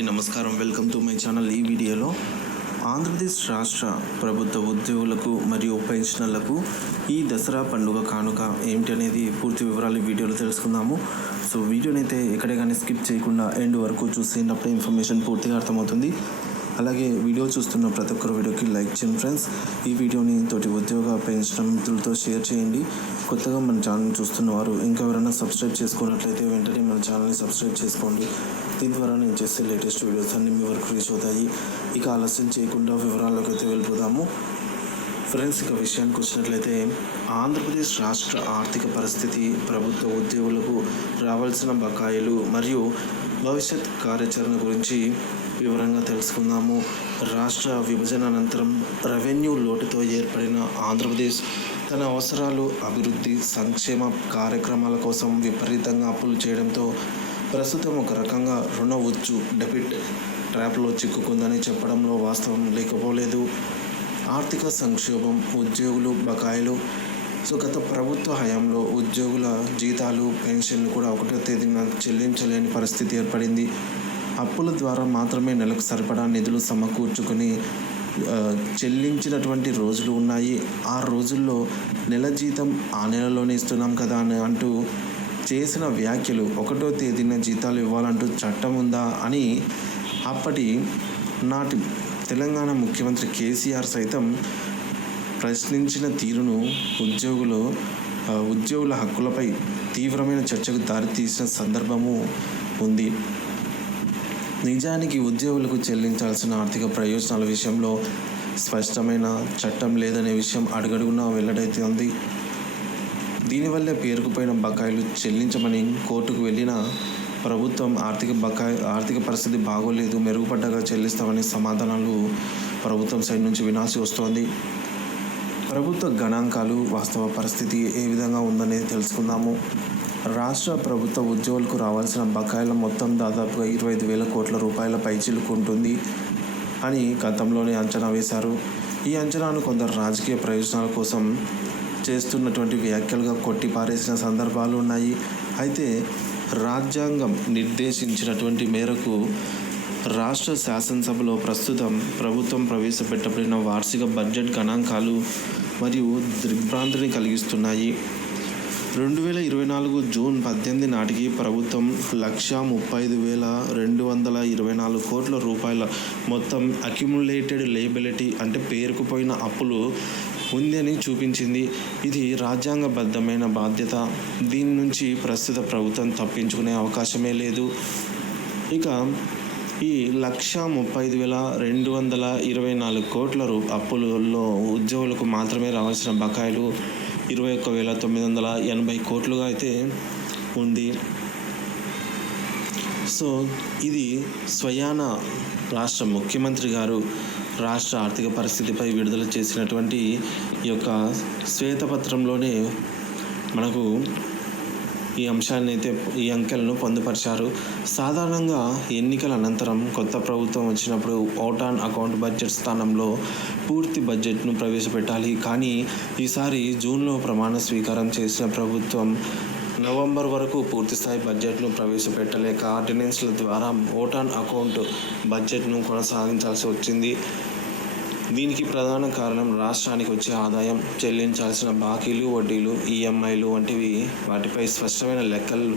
అందరికీ నమస్కారం. Welcome to my channel. ఈ వీడియోలో ఆంధ్రప్రదేశ్ రాష్ట్ర ప్రభుత్వ ఉద్యోగులకు మరియు పెన్షనర్లకు ఈ దసరా పండుగ కానుక ఏమిటి అనేది పూర్తి వివరాలు ఈ వీడియోలో తెలుసుకుందాము. సో వీడియోని అయితే ఎక్కడే కానీ స్కిప్ చేయకుండా ఎండ్ వరకు చూసేటప్పుడే ఇన్ఫర్మేషన్ పూర్తిగా అర్థమవుతుంది. అలాగే వీడియో చూస్తున్న ప్రతి ఒక్కరు వీడియోకి లైక్ చేయండి ఫ్రెండ్స్. ఈ వీడియోని తోటి ఉద్యోగ పెన్షన్ మిత్రులతో షేర్ చేయండి. కొత్తగా మన ఛానల్ చూస్తున్న వారు ఇంకా ఎవరైనా సబ్స్క్రైబ్ చేసుకున్నట్లయితే వెంటనే మన ఛానల్ని సబ్స్క్రైబ్ చేసుకోండి. దీని ద్వారా నేను చేసే లేటెస్ట్ వీడియోస్ అన్నీ మీ వరకు రీచ్ అవుతాయి. ఇక ఆలస్యం చేయకుండా వివరాల్లోకి అయితే వెళ్ళిపోదాము ఫ్రెండ్స్. ఇక విషయానికి వచ్చినట్లయితే ఆంధ్రప్రదేశ్ రాష్ట్ర ఆర్థిక పరిస్థితి, ప్రభుత్వ ఉద్యోగులకు రావాల్సిన బకాయిలు మరియు భవిష్యత్ కార్యాచరణ గురించి వివరంగా తెలుసుకుందాము. రాష్ట్ర విభజన అనంతరం రెవెన్యూ లోటుతో ఏర్పడిన ఆంధ్రప్రదేశ్ తన అవసరాలు, అభివృద్ధి, సంక్షేమ కార్యక్రమాల కోసం విపరీతంగా అప్పులు చేయడంతో ప్రస్తుతం ఒక రకంగా రుణ ఉచ్చు డెబిట్ ట్రాప్లో చిక్కుకుందని చెప్పడంలో వాస్తవం లేకపోలేదు. ఆర్థిక సంక్షోభం, ఉద్యోగులు బకాయిలు. గత ప్రభుత్వ హయాంలో ఉద్యోగుల జీతాలు, పెన్షన్లు కూడా 1వ తేదీన చెల్లించలేని పరిస్థితి ఏర్పడింది. అప్పుల ద్వారా మాత్రమే నెలకు సరిపడా నిధులు సమకూర్చుకొని చెల్లించినటువంటి రోజులు ఉన్నాయి. ఆ రోజుల్లో నెల జీతం ఆ నెలలోనే ఇస్తున్నాం కదా అని అంటూ చేసిన వ్యాఖ్యలు, 1వ తేదీన జీతాలు ఇవ్వాలంటూ చట్టం ఉందా అని అప్పటి నాటి తెలంగాణ ముఖ్యమంత్రి కేసీఆర్ సైతం ప్రశ్నించిన తీరును ఉద్యోగుల హక్కులపై తీవ్రమైన చర్చకు దారితీసిన సందర్భము ఉంది. నిజానికి ఉద్యోగులకు చెల్లించాల్సిన ఆర్థిక ప్రయోజనాల విషయంలో స్పష్టమైన చట్టం లేదనే విషయం అడుగడుగునా వెల్లడైతుంది. దీనివల్లే పేరుకుపోయిన బకాయిలు చెల్లించమని కోర్టుకు వెళ్ళిన ప్రభుత్వం ఆర్థిక పరిస్థితి బాగోలేదు, మెరుగుపడ్డగా చెల్లిస్తామని సమాధానాలు ప్రభుత్వం సైడ్ నుంచి వినాల్సి వస్తోంది. ప్రభుత్వ గణాంకాలు, వాస్తవ పరిస్థితి ఏ విధంగా ఉందనేది తెలుసుకుందాము. రాష్ట్ర ప్రభుత్వ ఉద్యోగులకు రావాల్సిన బకాయిల మొత్తం దాదాపుగా 25,000 కోట్ల రూపాయల పైచిలుకుంటుంది అని గతంలోనే అంచనా వేశారు. ఈ అంచనాను కొందరు రాజకీయ ప్రయోజనాల కోసం చేస్తున్నటువంటి వ్యాఖ్యలుగా కొట్టిపారేసిన సందర్భాలు ఉన్నాయి. అయితే రాజ్యాంగం నిర్దేశించినటువంటి మేరకు రాష్ట్ర శాసనసభలో ప్రస్తుతం ప్రభుత్వం ప్రవేశపెట్టబడిన వార్షిక బడ్జెట్ గణాంకాలు మరియు దిగ్భ్రాంతిని కలిగిస్తున్నాయి. 2024 జూన్ 18 నాటికి ప్రభుత్వం 1,35,224 కోట్ల రూపాయల మొత్తం అక్యుములేటెడ్ లయబిలిటీ అంటే పేరుకుపోయిన అప్పులు ఉందని చూపించింది. ఇది రాజ్యాంగబద్ధమైన బాధ్యత. దీని నుంచి ప్రస్తుత ప్రభుత్వం తప్పించుకునే అవకాశమే లేదు. ఇక ఈ 1,35,224 కోట్ల అప్పులలో ఉద్యోగులకు మాత్రమే రావాల్సిన బకాయిలు 21,980 కోట్లుగా అయితే ఉంది. సో ఇది స్వయాన రాష్ట్ర ముఖ్యమంత్రి గారు రాష్ట్ర ఆర్థిక పరిస్థితిపై విడుదల చేసినటువంటి ఈ యొక్క శ్వేతపత్రంలోనే మనకు ఈ అంశాన్ని అయితే ఈ అంకెలను పొందుపరిచారు. సాధారణంగా ఎన్నికల అనంతరం కొత్త ప్రభుత్వం వచ్చినప్పుడు అవుట్ ఆన్ అకౌంట్ బడ్జెట్ స్థానంలో పూర్తి బడ్జెట్ను ప్రవేశపెట్టాలి. కానీ ఈసారి జూన్లో ప్రమాణ స్వీకారం చేసిన ప్రభుత్వం నవంబర్ వరకు పూర్తిస్థాయి బడ్జెట్ను ప్రవేశపెట్టలేక ఆర్డినెన్స్ల ద్వారా అవుట్ ఆన్ అకౌంట్ బడ్జెట్ను కొనసాగించాల్సి వచ్చింది. దీనికి ప్రధాన కారణం రాష్ట్రానికి వచ్చే ఆదాయం, చెల్లించాల్సిన బాకీలు, వడ్డీలు, ఈఎంఐలు వంటివి వాటిపై స్పష్టమైన లెక్కలు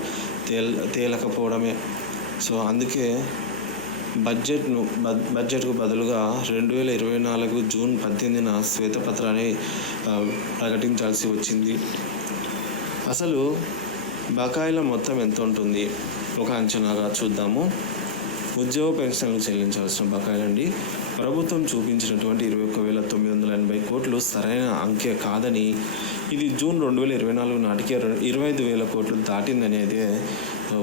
తేలకపోవడమే. సో అందుకే బడ్జెట్కు బదులుగా 2024 జూన్ 18న శ్వేతపత్రాన్ని ప్రకటించాల్సి వచ్చింది. అసలు బకాయిల మొత్తం ఎంత ఉంటుంది ఒక అంచనాగా చూద్దాము. ఉద్యోగ పెన్షన్లు చెల్లించాల్సిన బకాయిలండి. ప్రభుత్వం చూపించినటువంటి 21,980 కోట్లు సరైన అంకె కాదని, ఇది జూన్ 2024 నాటికి 25,000 కోట్లు దాటిందనేది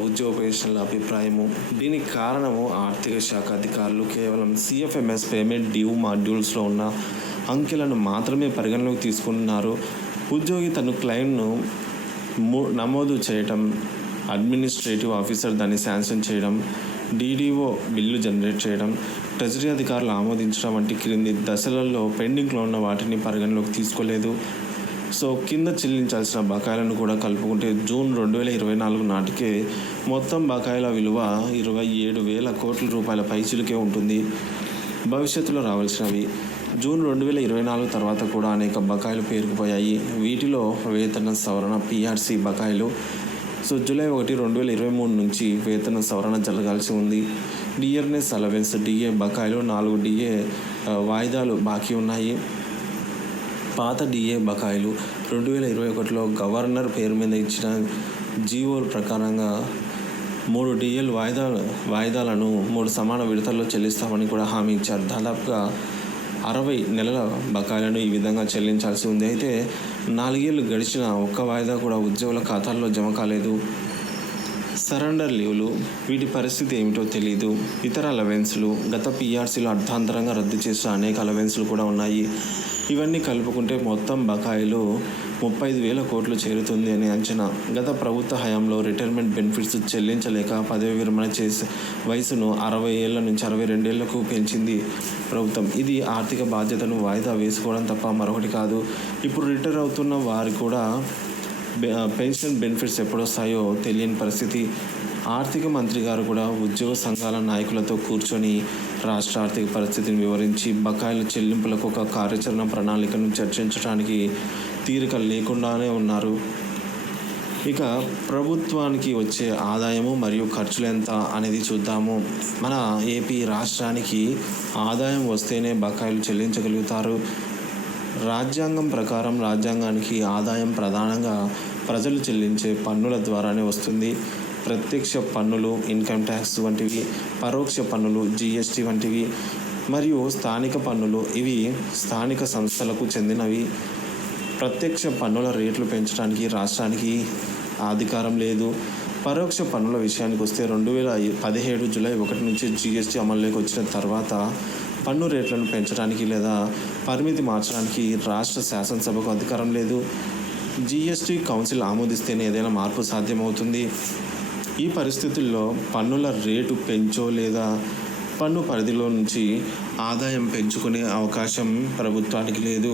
ఉద్యోగ పెన్షన్ల అభిప్రాయము. దీనికి కారణము ఆర్థిక శాఖ అధికారులు కేవలం CFMS పేమెంట్ డ్యూ మాడ్యూల్స్లో ఉన్న అంకెలను మాత్రమే పరిగణలోకి తీసుకుంటున్నారు. ఉద్యోగి తన క్లెయిమ్ను నమోదు చేయటం, అడ్మినిస్ట్రేటివ్ ఆఫీసర్ దాన్ని శాంక్షన్ చేయడం, DDO బిల్లు జనరేట్ చేయడం, ట్రెజరీ అధికారులు ఆమోదించడం వంటి క్రింది దశలలో పెండింగ్లో ఉన్న వాటిని పరిగణలోకి తీసుకోలేదు. సో కింద చెల్లించాల్సిన బకాయిలను కూడా కలుపుకుంటే జూన్ 2024 నాటికే మొత్తం బకాయిల విలువ 27,000 కోట్ల రూపాయల పైచిలుకే ఉంటుంది. భవిష్యత్తులో రావాల్సినవి జూన్ 2024 తర్వాత కూడా అనేక బకాయిలు పేరుకుపోయాయి. వీటిలో వేతన సవరణ పిఆర్సీ బకాయిలు. సో జూలై 1, 2023 నుంచి వేతన సవరణ జరగాల్సి ఉంది. డియర్నెస్ అలవెన్స్ డిఏ బకాయిలు 4 డిఏ వాయిదాలు బాకీ ఉన్నాయి. పాత డిఏ బకాయిలు 2021లో గవర్నర్ పేరు మీద ఇచ్చిన జీవో ప్రకారంగా 3 డిఏలు వాయిదాలను 3 సమాన విడతల్లో చెల్లిస్తామని కూడా హామీ ఇచ్చారు. దాదాపుగా 60 నెలల బకాయిలను ఈ విధంగా చెల్లించాల్సి ఉంది. అయితే 4 ఏళ్ళు గడిచిన ఒక్క వాయిదా కూడా ఉద్యోగుల ఖాతాల్లో జమ కాలేదు. సరెండర్ లీవ్లు, వీటి పరిస్థితి ఏమిటో తెలియదు. ఇతర అలవెన్స్లు, గత పిఆర్సీలో అర్థాంతరంగా రద్దు చేసిన అనేక అలవెన్స్లు కూడా ఉన్నాయి. ఇవన్నీ కలుపుకుంటే మొత్తం బకాయిలు 35,000 కోట్లు చేరుతుంది అని అంచనా. గత ప్రభుత్వ హయాంలో రిటైర్మెంట్ బెనిఫిట్స్ చెల్లించలేక పదవి విరమణ చేసే వయసును 60 ఏళ్ల నుంచి 62 ఏళ్లకు పెంచింది ప్రభుత్వం. ఇది ఆర్థిక బాధ్యతను వాయిదా వేసుకోవడం తప్ప మరొకటి కాదు. ఇప్పుడు రిటైర్ అవుతున్న వారు కూడా పెన్షన్ బెనిఫిట్స్ ఎప్పుడొస్తాయో తెలియని పరిస్థితి. ఆర్థిక మంత్రి గారు కూడా ఉద్యోగ సంఘాల నాయకులతో కూర్చొని రాష్ట్ర ఆర్థిక పరిస్థితిని వివరించి బకాయిల చెల్లింపులకు ఒక కార్యాచరణ ప్రణాళికను చర్చించడానికి తీరిక లేకుండానే ఉన్నారు. ఇక ప్రభుత్వానికి వచ్చే ఆదాయము మరియు ఖర్చులు ఎంత అనేది చూద్దాము. మన ఏపీ రాష్ట్రానికి ఆదాయం వస్తేనే బకాయిలు చెల్లించగలుగుతారు. రాజ్యాంగం ప్రకారం రాజ్యాంగానికి ఆదాయం ప్రధానంగా ప్రజలు చెల్లించే పన్నుల ద్వారానే వస్తుంది. ప్రత్యక్ష పన్నులు ఇన్కమ్ ట్యాక్స్ వంటివి, పరోక్ష పన్నులు జిఎస్టీ వంటివి, మరియు స్థానిక పన్నులు ఇవి స్థానిక సంస్థలకు చెందినవి. ప్రత్యక్ష పన్నుల రేట్లు పెంచడానికి రాష్ట్రానికి అధికారం లేదు. పరోక్ష పన్నుల విషయానికి వస్తే 2017 జూలై 1 నుంచి జిఎస్టీ అమల్లోకి వచ్చిన తర్వాత పన్ను రేట్లను పెంచడానికి లేదా పరిమితి మార్చడానికి రాష్ట్ర శాసనసభకు అధికారం లేదు. జిఎస్టీ కౌన్సిల్ ఆమోదిస్తేనే ఏదైనా మార్పు సాధ్యమవుతుంది. ఈ పరిస్థితుల్లో పన్నుల రేటు పెంచో లేదా పన్ను పరిధిలో నుంచి ఆదాయం పెంచుకునే అవకాశం ప్రభుత్వానికి లేదు.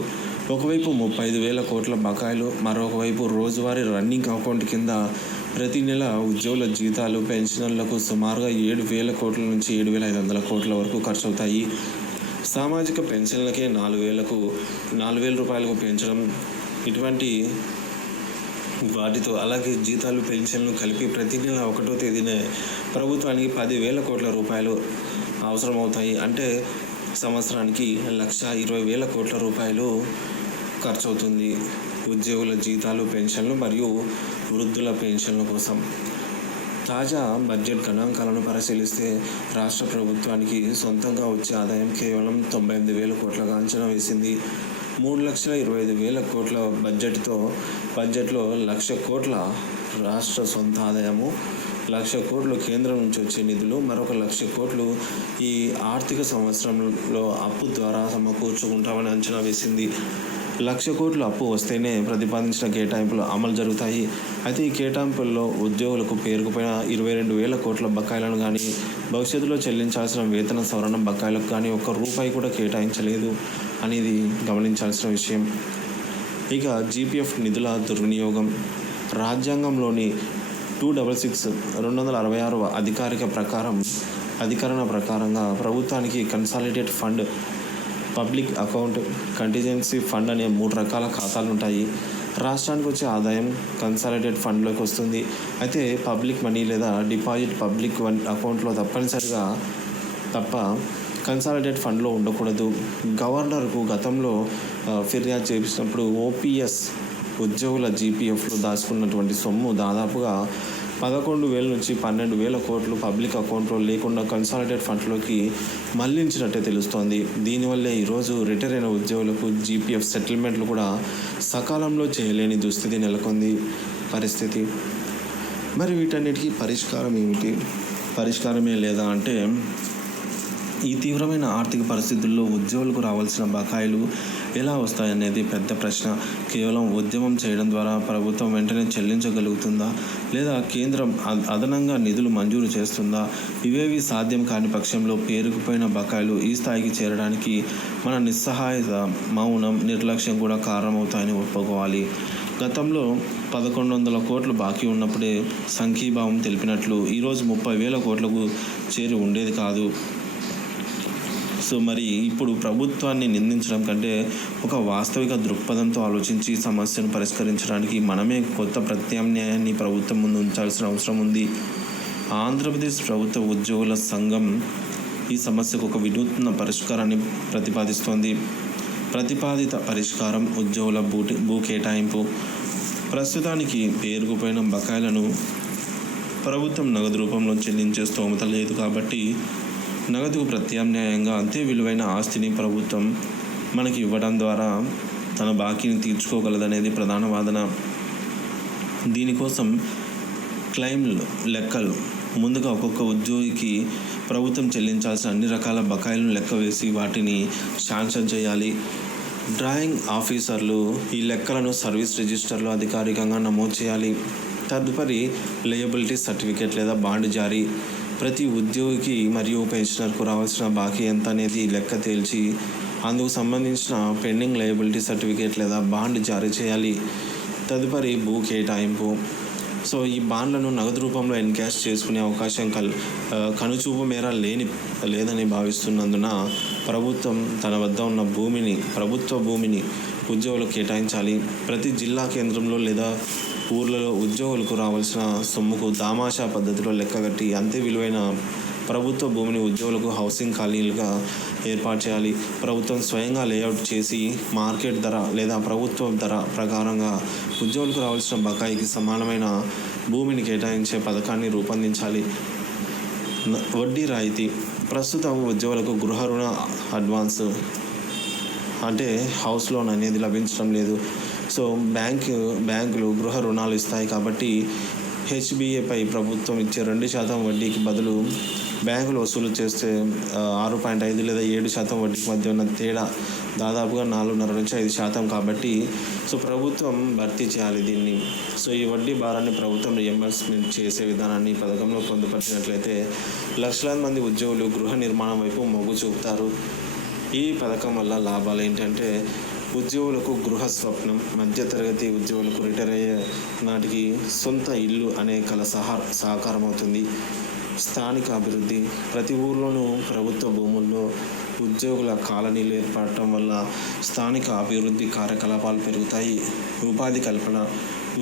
ఒకవైపు 35,000 కోట్ల బకాయిలు, మరొకవైపు రోజువారీ రన్నింగ్ అకౌంట్ కింద ప్రతి నెల ఉద్యోగుల జీతాలు, పెన్షన్లకు సుమారుగా 7,000 కోట్ల నుంచి 7,500 కోట్ల వరకు ఖర్చు అవుతాయి. సామాజిక పెన్షన్లకే 4,000 రూపాయలకు పెంచడం, ఇటువంటి వాటితో అలాగే జీతాలు, పెన్షన్లు కలిపి ప్రతి నెల 1వ తేదీన ప్రభుత్వానికి 10,000 కోట్ల రూపాయలు అవసరమవుతాయి. అంటే సంవత్సరానికి 1,20,000 కోట్ల రూపాయలు ఖర్చు అవుతుంది ఉద్యోగుల జీతాలు, పెన్షన్లు మరియు వృద్ధుల పెన్షన్ల కోసం. తాజా బడ్జెట్ గణాంకాలను పరిశీలిస్తే రాష్ట్ర ప్రభుత్వానికి సొంతంగా వచ్చే ఆదాయం కేవలం 98,000 కోట్లుగా అంచనా వేసింది. 3,25,000 కోట్ల బడ్జెట్లో 1,00,000 కోట్ల రాష్ట్ర సొంత ఆదాయము, 1,00,000 కోట్లు కేంద్రం నుంచి వచ్చే నిధులు, మరొక 1,00,000 కోట్లు ఈ ఆర్థిక సంవత్సరంలో అప్పు ద్వారా సమకూర్చుకుంటామని అంచనా వేసింది. 1,00,000 కోట్లు అప్పు వస్తేనే ప్రతిపాదించిన కేటాయింపులు అమలు జరుగుతాయి. అయితే ఈ కేటాయింపుల్లో ఉద్యోగులకు పేరుకుపోయిన 22,000 కోట్ల బకాయిలను కానీ, భవిష్యత్తులో చెల్లించాల్సిన వేతన సవరణ బకాయిలకు కానీ ₹1 కూడా కేటాయించలేదు అనేది గమనించాల్సిన విషయం. ఇక జీపీఎఫ్ నిధుల దుర్వినియోగం. రాజ్యాంగంలోని 266 అధికరణ ప్రకారంగా ప్రభుత్వానికి consolidate fund, public account, contingency fund అనే 3 రకాల ఖాతాలు ఉంటాయి. రాష్ట్రానికి వచ్చే ఆదాయం కన్సాలిడేట్ ఫండ్లోకి వస్తుంది. అయితే పబ్లిక్ మనీ లేదా డిపాజిట్ పబ్లిక్ అకౌంట్లో తప్ప కన్సాలిడేట్ ఫండ్లో ఉండకూడదు. గవర్నర్కు గతంలో ఫిర్యాదు చేసినప్పుడు ఓపీఎస్ ఉద్యోగుల జీపీఎఫ్లో దాచుకున్నటువంటి సొమ్ము దాదాపుగా 11,000 నుంచి 12,000 కోట్లు పబ్లిక్ అకౌంట్లో లేకుండా కన్సాలిడేట్ ఫండ్లోకి మళ్లించినట్టే తెలుస్తోంది. దీనివల్లే ఈరోజు రిటైర్ అయిన ఉద్యోగులకు జీపీఎఫ్ సెటిల్మెంట్లు కూడా సకాలంలో చేయలేని దుస్థితి నెలకొంది పరిస్థితి. మరి వీటన్నిటికీ పరిష్కారం ఏమిటి? పరిష్కారమే లేదా అంటే ఈ తీవ్రమైన ఆర్థిక పరిస్థితుల్లో ఉద్యోగులకు రావాల్సిన బకాయిలు ఎలా వస్తాయనేది పెద్ద ప్రశ్న. కేవలం ఉద్యమం చేయడం ద్వారా ప్రభుత్వం వెంటనే చెల్లించగలుగుతుందా, లేదా కేంద్రం అదనంగా నిధులు మంజూరు చేస్తుందా? ఇవేవి సాధ్యం కాని పక్షంలో పేరుకుపోయిన బకాయిలు ఈ స్థాయికి చేరడానికి మన నిస్సహాయత, మౌనం, నిర్లక్ష్యం కూడా కారణమవుతాయని ఒప్పుకోవాలి. గతంలో 1100 కోట్లు బాకీ ఉన్నప్పుడే సంఘీభావం తెలిపినట్లు ఈరోజు 30,000 కోట్లకు చేరి ఉండేది కాదు. సో మరి ఇప్పుడు ప్రభుత్వాన్ని నిందించడం కంటే ఒక వాస్తవిక దృక్పథంతో ఆలోచించి సమస్యను పరిష్కరించడానికి మనమే కొత్త ప్రత్యామ్నాయాన్ని ప్రభుత్వం ముందు ఉంచాల్సిన అవసరం ఉంది. ఆంధ్రప్రదేశ్ ప్రభుత్వ ఉద్యోగుల సంఘం ఈ సమస్యకు ఒక వినూత్న పరిష్కారాన్ని ప్రతిపాదిస్తోంది. ప్రతిపాదిత పరిష్కారం ఉద్యోగుల భూ కేటాయింపు. ప్రస్తుతానికి పేరుకుపోయిన బకాయిలను ప్రభుత్వం నగదు రూపంలో చెల్లించే స్తోమత లేదు కాబట్టి నగదుకు ప్రత్యామ్నాయంగా అంతే విలువైన ఆస్తిని ప్రభుత్వం మనకి ఇవ్వడం ద్వారా తన బాకీని తీర్చుకోగలదనేది ప్రధాన వాదన. దీనికోసం క్లెయిమ్లు లెక్కలు ముందుగా ఒక్కొక్క ఉద్యోగికి ప్రభుత్వం చెల్లించాల్సిన అన్ని రకాల బకాయిలను లెక్క వేసి వాటిని శాంక్షన్ చేయాలి. డ్రాయింగ్ ఆఫీసర్లు ఈ లెక్కలను సర్వీస్ రిజిస్టర్లో అధికారికంగా నమోదు చేయాలి. తదుపరి లయబిలిటీ సర్టిఫికేట్ లేదా బాండ్ జారీ. ప్రతి ఉద్యోగికి మరియు పెన్షనర్కు రావాల్సిన బాకీ ఎంత అనేది లెక్క తేల్చి అందుకు సంబంధించిన పెండింగ్ లయబిలిటీ సర్టిఫికేట్ లేదా బాండ్ జారీ చేయాలి. తదుపరి భూ కేటాయింపు. సో ఈ బాండ్లను నగదు రూపంలో ఎన్కాష్ చేసుకునే అవకాశం కనుచూపు మేర లేదని భావిస్తున్నందున ప్రభుత్వం తన వద్ద ఉన్న ప్రభుత్వ భూమిని ఉద్యోగులకు కేటాయించాలి. ప్రతి జిల్లా కేంద్రంలో లేదా ఊర్లలో ఉద్యోగులకు రావాల్సిన సొమ్ముకు దామాషా పద్ధతిలో లెక్కగట్టి అంతే విలువైన ప్రభుత్వ భూమిని ఉద్యోగులకు హౌసింగ్ కాలనీలుగా ఏర్పాటు చేయాలి. ప్రభుత్వం స్వయంగా లేఅవుట్ చేసి మార్కెట్ ధర లేదా ప్రభుత్వ ధర ప్రకారంగా ఉద్యోగులకు రావాల్సిన బకాయికి సమానమైన భూమిని కేటాయించే పథకాన్ని రూపొందించాలి. వడ్డీ రాయితీ. ప్రస్తుతం ఉద్యోగులకు గృహ రుణ అడ్వాన్స్ అంటే హౌస్ లోన్ అనేది లభించడం లేదు. సో బ్యాంకులు గృహ రుణాలు ఇస్తాయి కాబట్టి హెచ్బిఏపై ప్రభుత్వం ఇచ్చే 2% వడ్డీకి బదులు బ్యాంకులు వసూలు చేస్తే 6.5 లేదా 7% వడ్డీకి మధ్య ఉన్న తేడా దాదాపుగా 4.5 నుంచి 5% కాబట్టి సో ప్రభుత్వం భర్తీ చేయాలి దీన్ని. సో ఈ వడ్డీ భారాన్ని ప్రభుత్వం రియంబర్స్మెంట్ చేసే విధానాన్ని పథకంలో పొందుపరిచినట్లయితే లక్షలాది మంది ఉద్యోగులు గృహ నిర్మాణం వైపు మొగ్గు చూపుతారు. ఈ పథకం వల్ల లాభాలు ఏంటంటే ఉద్యోగులకు గృహ స్వప్నం, మధ్యతరగతి ఉద్యోగులకు రిటైర్ అయ్యే నాటికి సొంత ఇల్లు అనే కల సహకారం అవుతుంది. స్థానిక అభివృద్ధి. ప్రతి ఊర్లోనూ ప్రభుత్వ భూముల్లో ఉద్యోగుల కాలనీలు ఏర్పడటం వల్ల స్థానిక అభివృద్ధి కార్యకలాపాలు పెరుగుతాయి. ఉపాధి కల్పన.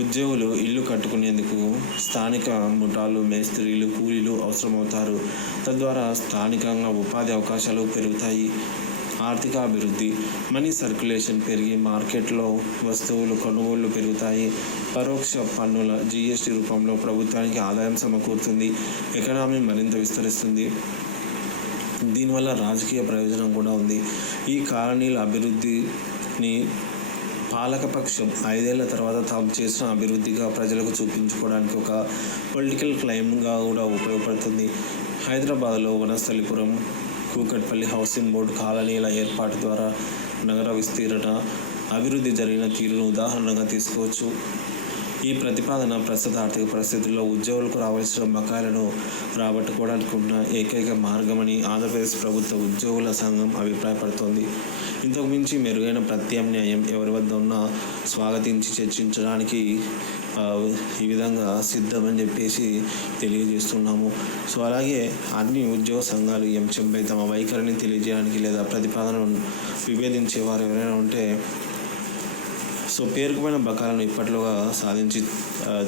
ఉద్యోగులు ఇల్లు కట్టుకునేందుకు స్థానిక ముఠాలు, మేస్త్రీలు, కూలీలు అవసరమవుతారు. తద్వారా స్థానికంగా ఉపాధి అవకాశాలు పెరుగుతాయి. ఆర్థిక అభివృద్ధి. మనీ సర్క్యులేషన్ పెరిగి మార్కెట్లో వస్తువులు కొనుగోళ్లు పెరుగుతాయి. పరోక్ష పన్నుల GST రూపంలో ప్రభుత్వానికి ఆదాయం సమకూరుతుంది. ఎకానమీ మరింత విస్తరిస్తుంది. దీనివల్ల రాజకీయ ప్రయోజనం కూడా ఉంది. ఈ కాలనీల అభివృద్ధిని పాలకపక్షం 5 ఏళ్ల తర్వాత తాము చేసిన అభివృద్ధిగా ప్రజలకు చూపించుకోవడానికి ఒక పొలిటికల్ క్లెయిమ్గా కూడా ఉపయోగపడుతుంది. హైదరాబాద్లో వనస్థలిపురం, కూకట్పల్లి హౌసింగ్ బోర్డు కాలనీల ఏర్పాటు ద్వారా నగర విస్తీర్ణ అభివృద్ధి జరిగిన తీరును ఉదాహరణగా తీసుకోవచ్చు. ఈ ప్రతిపాదన ప్రస్తుత ఆర్థిక పరిస్థితుల్లో ఉద్యోగులకు రావాల్సిన బకాయిలను రాబట్టుకోవడానికి ఉన్న ఏకైక మార్గమని ఆంధ్రప్రదేశ్ ప్రభుత్వ ఉద్యోగుల సంఘం అభిప్రాయపడుతోంది. ఇంతకు మించి మెరుగైన ప్రత్యామ్నాయం ఎవరి వద్ద ఉన్నా స్వాగతించి చర్చించడానికి ఈ విధంగా సిద్ధమని చెప్పేసి తెలియజేస్తున్నాము. సో అలాగే అన్ని ఉద్యోగ సంఘాలు ఈ అంశంపై తమ వైఖరిని తెలియజేయడానికి లేదా ప్రతిపాదనను విభేదించేవారు ఎవరైనా ఉంటే సో పేరుకుపోయిన బకాలను ఇప్పట్లోగా సాధించి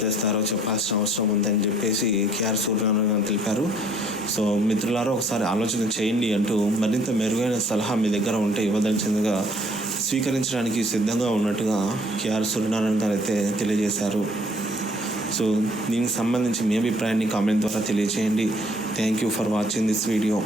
తెస్తారో చెప్పాల్సిన అవసరం ఉందని చెప్పేసి KR సూర్యనారాయణ గారు తెలిపారు. సో మిత్రులారా ఒకసారి ఆలోచన చేయండి అంటూ మరింత మెరుగైన సలహా మీ దగ్గర ఉంటే ఇవ్వదలిచిందిగా స్వీకరించడానికి సిద్ధంగా ఉన్నట్టుగా KR సూర్యనారాయణ గారు అయితే తెలియజేశారు. సో దీనికి సంబంధించి మీ అభిప్రాయాన్ని కామెంట్ ద్వారా తెలియజేయండి. Thank you for watching this video.